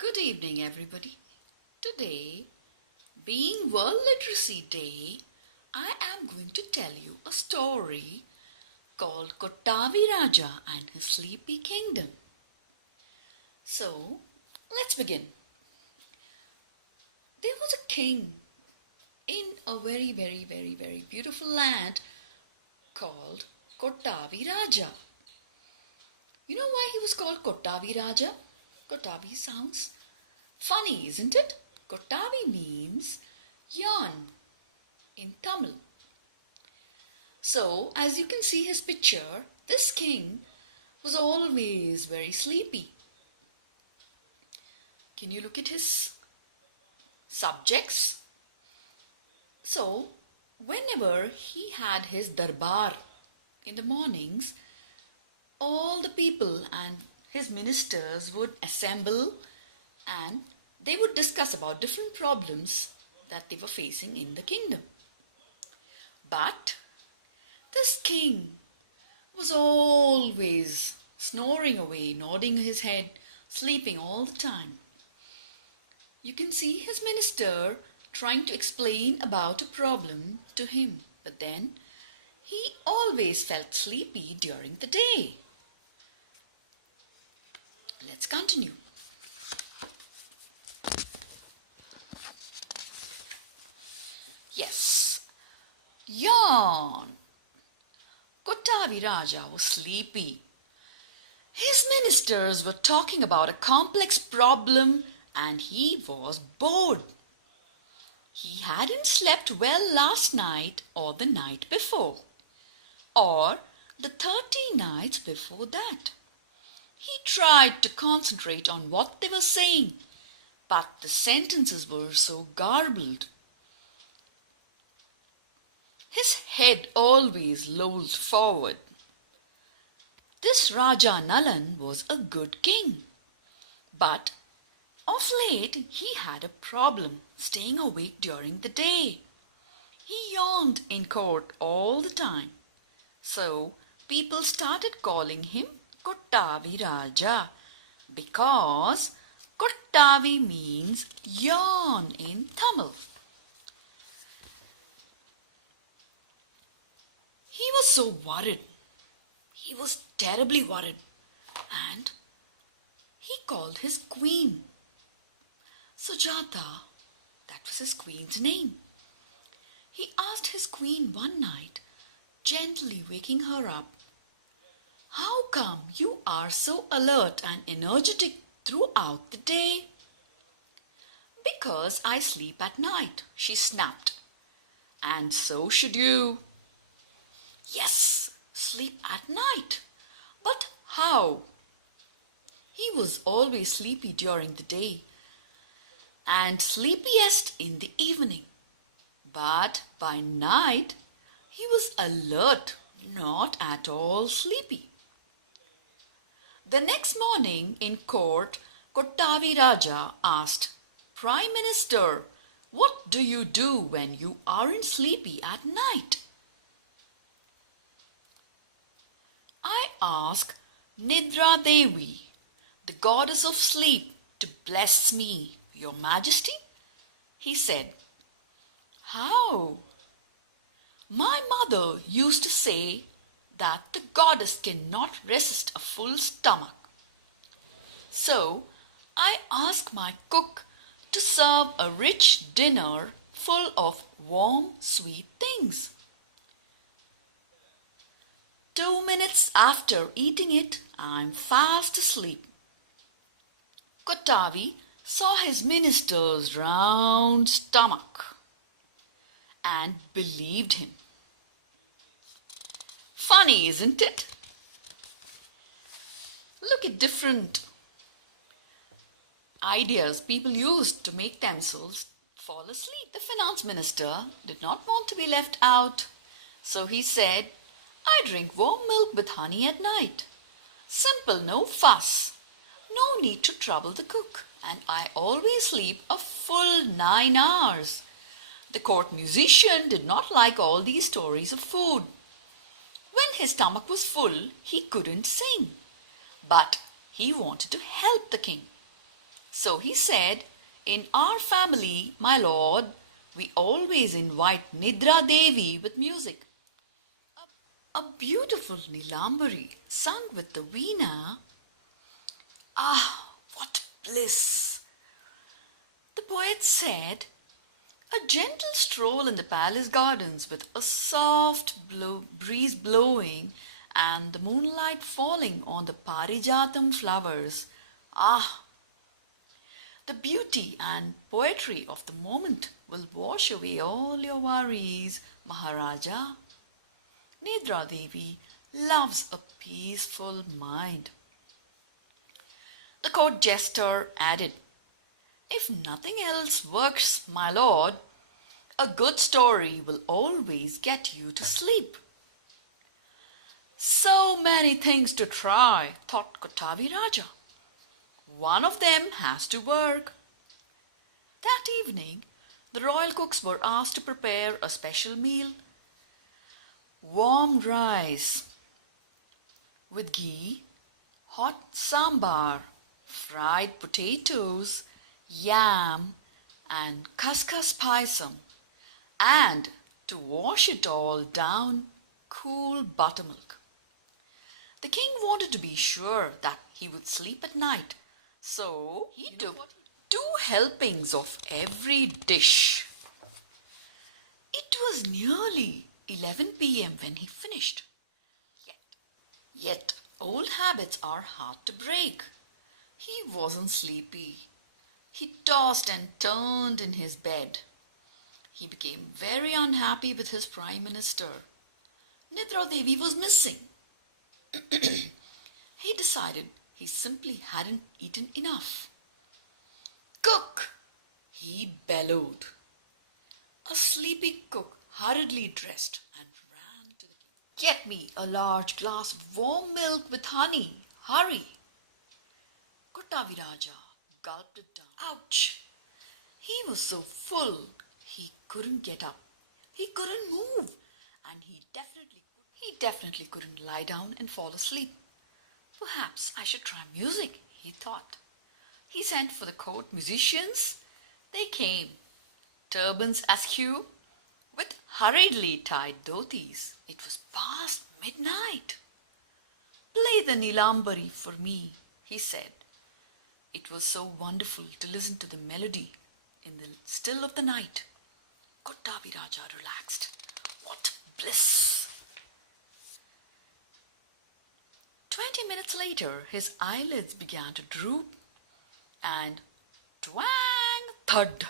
Good evening, everybody. Today, being World Literacy Day, I am going to tell you a story called Kottavi Raja and his Sleepy Kingdom. So, let's begin. There was a king in a very beautiful land called Kottavi Raja. You know why he was called Kottavi Raja? Kottavi sounds funny, isn't it? Kottavi means yawn in Tamil. So, as you can see his picture, this king was always very sleepy. Can you look at his subjects? So, whenever he had his darbar in the mornings, all the people and his ministers would assemble and they would discuss about different problems that they were facing in the kingdom. But this king was always snoring away, nodding his head, sleeping all the time. You can see his minister trying to explain about a problem to him, but then he always felt sleepy during the day. Let's continue. Yes, yawn. Kottavi Raja was sleepy. His ministers were talking about a complex problem and he was bored. He hadn't slept well last night or the night before, or the 30 nights before that. He tried to concentrate on what they were saying, but the sentences were so garbled. His head always lolled forward. This Raja Nalan was a good king, but of late he had a problem staying awake during the day. He yawned in court all the time, so people started calling him Kottavi Raja because Kottavi means yawn in Tamil. He was so worried. He was terribly worried. And he called his queen. Sujata, that was his queen's name. He asked his queen one night, gently waking her up, "How come you are so alert and energetic throughout the day?" "Because I sleep at night," she snapped. "And so should you." "Yes, sleep at night. But how?" He was always sleepy during the day and sleepiest in the evening. But by night, he was alert, not at all sleepy. The next morning in court, Kottavi Raja asked, "Prime Minister, what do you do when you aren't sleepy at night?" "I ask Nidra Devi, the goddess of sleep, to bless me, Your Majesty," he said. "How?" "My mother used to say that the goddess cannot resist a full stomach. So I ask my cook to serve a rich dinner full of warm, sweet things. 2 minutes after eating it, I'm fast asleep." Kottavi saw his minister's round stomach and believed him. Funny, isn't it? Look at different ideas people used to make themselves fall asleep. The finance minister did not want to be left out, so he said, "I drink warm milk with honey at night. Simple, no fuss. No need to trouble the cook, and I always sleep a full 9 hours." The court musician did not like all these stories of food. When his stomach was full, he couldn't sing, but he wanted to help the king. So he said, "In our family, my lord, we always invite Nidra Devi with music. A beautiful Nilambari sung with the veena. Ah, what bliss!" The poet said, "A gentle stroll in the palace gardens with a soft breeze blowing and the moonlight falling on the parijatam flowers. Ah, the beauty and poetry of the moment will wash away all your worries, Maharaja. Nidra Devi loves a peaceful mind." The court jester added, "If nothing else works, my lord, a good story will always get you to sleep." So many things to try, thought Kotavi Raja. One of them has to work. That evening, the royal cooks were asked to prepare a special meal. Warm rice with ghee, hot sambar, fried potatoes, yam, and khaskhas paisam, and to wash it all down, cool buttermilk. The king wanted to be sure that he would sleep at night, so he took 2 helpings of every dish. It was nearly 11 p.m. when he finished. Yet old habits are hard to break. He wasn't sleepy. He tossed and turned in his bed. He became very unhappy with his prime minister. Nidra Devi was missing. He decided he simply hadn't eaten enough. "Cook!" he bellowed. A sleepy cook hurriedly dressed and ran to the king. "Get me a large glass of warm milk with honey. Hurry!" Kottaviraja gulped it down. Ouch! He was so full he couldn't get up. He couldn't move, and he definitely couldn't lie down and fall asleep. Perhaps I should try music, he thought. He sent for the court musicians. They came, turbans askew, with hurriedly tied dhotis. It was past midnight. "Play the Nilambari for me," he said. It was so wonderful to listen to the melody in the still of the night. Kottaviraja relaxed. What bliss! 20 minutes later, his eyelids began to droop, and twang, thud!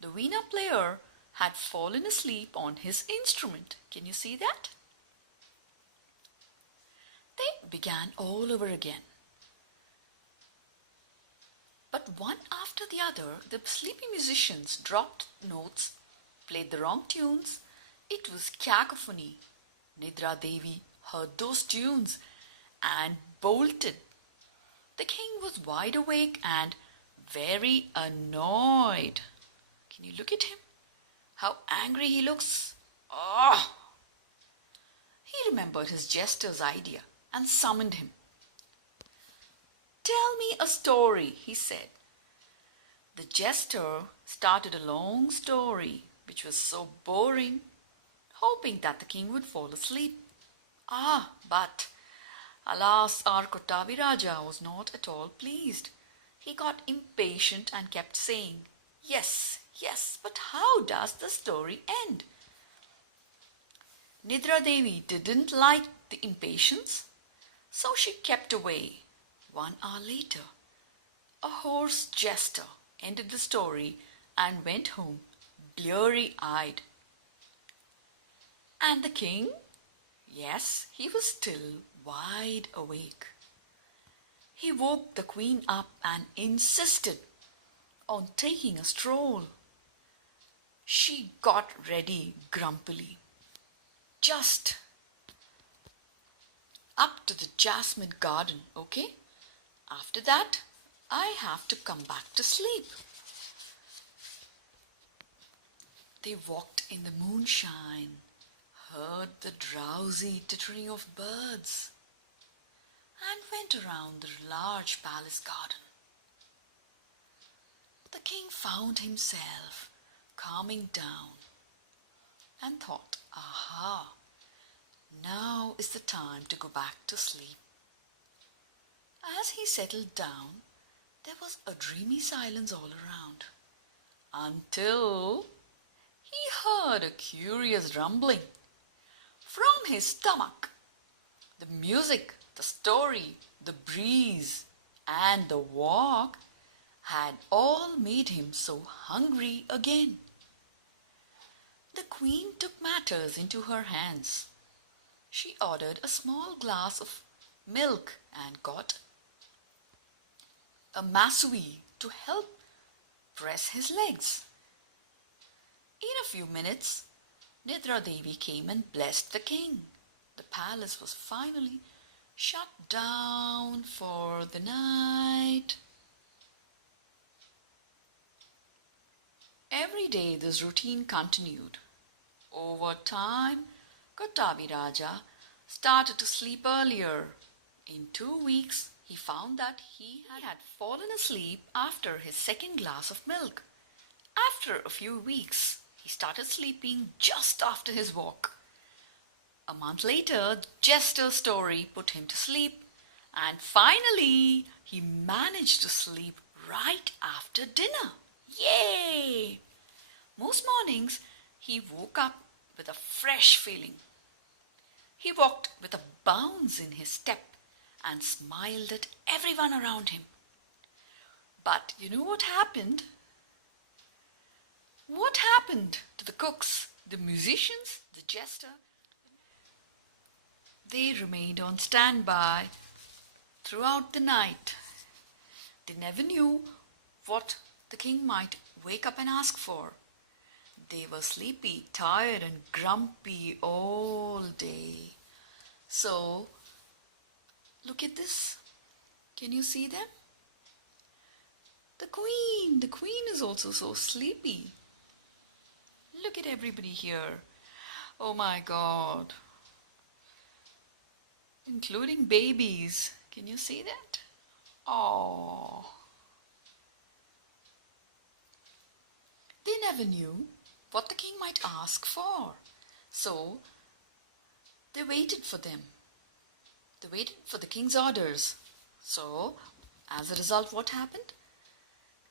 The veena player had fallen asleep on his instrument. Can you see that? They began all over again. But one after the other, the sleepy musicians dropped notes, played the wrong tunes. It was cacophony. Nidra Devi heard those tunes and bolted. The king was wide awake and very annoyed. Can you look at him? How angry he looks. Oh! He remembered his jester's idea and summoned him. "Tell me a story," he said. The jester started a long story, which was so boring, hoping that the king would fall asleep. But alas, our Kottaviraja was not at all pleased. He got impatient and kept saying, "Yes, yes, but how does the story end?" Nidra Devi didn't like the impatience, so she kept away. 1 hour later, a hoarse jester ended the story and went home, bleary-eyed. And the king? Yes, he was still wide awake. He woke the queen up and insisted on taking a stroll. She got ready grumpily. "Just up to the jasmine garden, okay? After that, I have to come back to sleep." They walked in the moonshine, heard the drowsy twittering of birds, and went around the large palace garden. The king found himself calming down and thought, aha, now is the time to go back to sleep. As he settled down, there was a dreamy silence all around, until he heard a curious rumbling from his stomach. The music, the story, the breeze, and the walk had all made him so hungry again. The queen took matters into her hands. She ordered a small glass of milk and got a Masui to help press his legs. In a few minutes, Nidra Devi came and blessed the king. The palace was finally shut down for the night. Every day this routine continued. Over time, Kottavi Raja started to sleep earlier. In 2 weeks, he found that he had fallen asleep after his second glass of milk. After a few weeks, he started sleeping just after his walk. A month later, Jester's story put him to sleep, and finally, he managed to sleep right after dinner. Yay! Most mornings, he woke up with a fresh feeling. He walked with a bounce in his step and smiled at everyone around him. But you know what happened? What happened to the cooks, the musicians, the jester? They remained on standby throughout the night. They never knew what the king might wake up and ask for. They were sleepy, tired, and grumpy all day. So, look at this. Can you see them? The queen is also so sleepy. Look at everybody here. Oh my God. Including babies. Can you see that? Oh. They never knew what the king might ask for. So, they waited for them. They waited for the king's orders. So, as a result, what happened?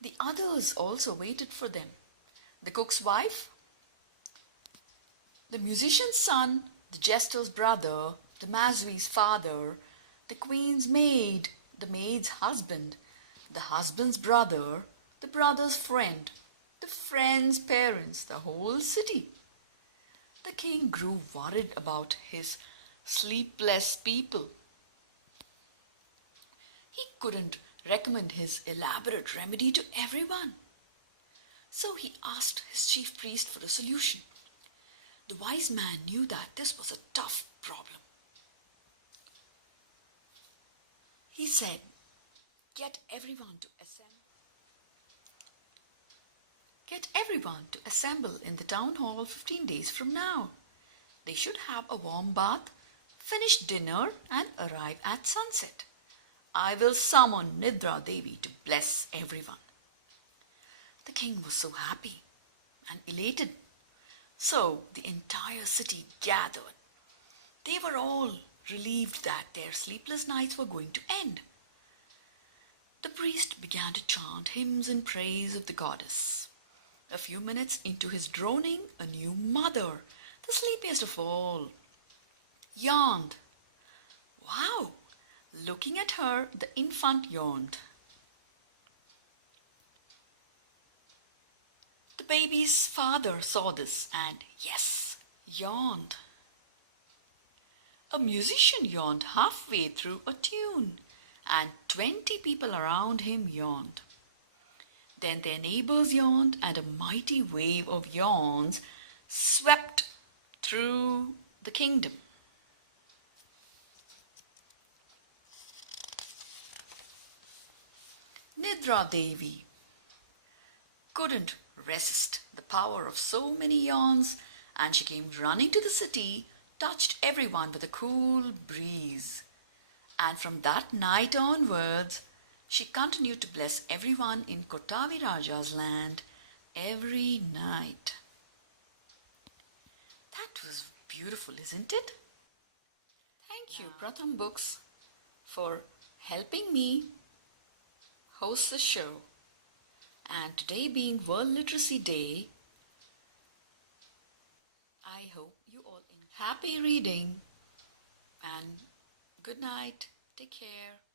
The others also waited for them. The cook's wife, the musician's son, the jester's brother, the Masui's father, the queen's maid, the maid's husband, the husband's brother, the brother's friend, the friend's parents, the whole city. The king grew worried about his sleepless people. He couldn't recommend his elaborate remedy to everyone. So he asked his chief priest for a solution. The wise man knew that this was a tough problem. He said, Get everyone to assemble in the town hall 15 days from now. They should have a warm bath, finish dinner, and arrive at sunset. I will summon Nidra Devi to bless everyone. The king was so happy and elated. So the entire city gathered. They were all relieved that their sleepless nights were going to end. The priest began to chant hymns in praise of the goddess. A few minutes into his droning, a new mother, the sleepiest of all, yawned. Wow! Looking at her, the infant yawned. The baby's father saw this and, yes, yawned. A musician yawned halfway through a tune, and 20 people around him yawned. Then their neighbors yawned, and a mighty wave of yawns swept through the kingdom. Nidra Devi couldn't resist the power of so many yawns, and she came running to the city, touched everyone with a cool breeze. And from that night onwards, she continued to bless everyone in Kotavi Raja's land every night. That was beautiful, isn't it? Thank you, Pratham Books, for helping me host the show. And today being World Literacy Day, I hope you all happy reading and good night. Take care.